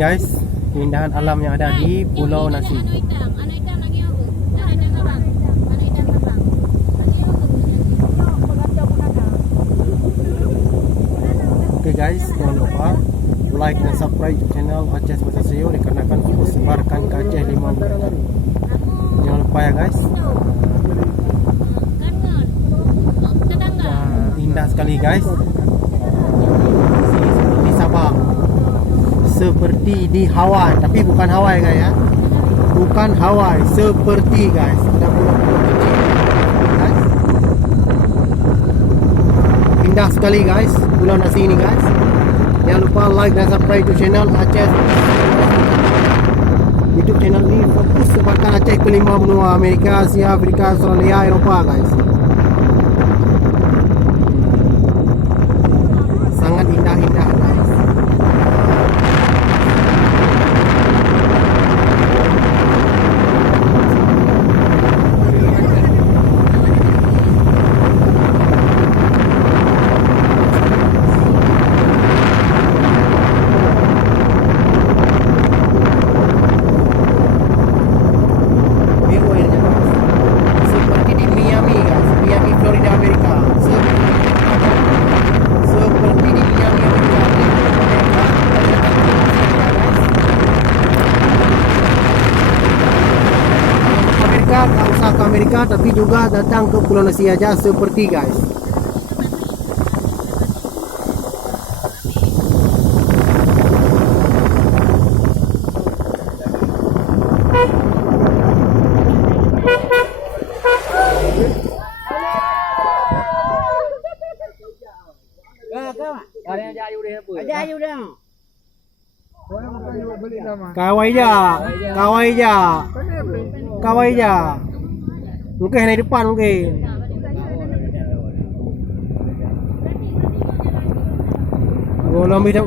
guys, keindahan alam yang ada di Pulau Nasi. Oke guys, jangan lupa like dan subscribe channel Aceh Pasar Sio dikarenakan aku sebarkan ke Aceh 5 bulan lalu. Jangan lupa ya guys. Indah sekali guys. Seperti Sabang, seperti di Hawaii, tapi bukan Hawaii guys ya. Bukan Hawaii, seperti guys. Ada pulau-pulau kecil guys. Indah sekali guys Pulau Nasi ini guys. Jangan lupa like dan subscribe to channel Aceh. YouTube channel ini fokus sebarkan Aceh ke 5 benua Amerika, Asia, Afrika, Australia, Eropah guys. Sangat indah-indah guys. Tak usah ke Amerika, tapi juga datang ke Pulau Nasi aja seperti guys. Kawai aja. Mungkin di depan mungkin. Belum hidup.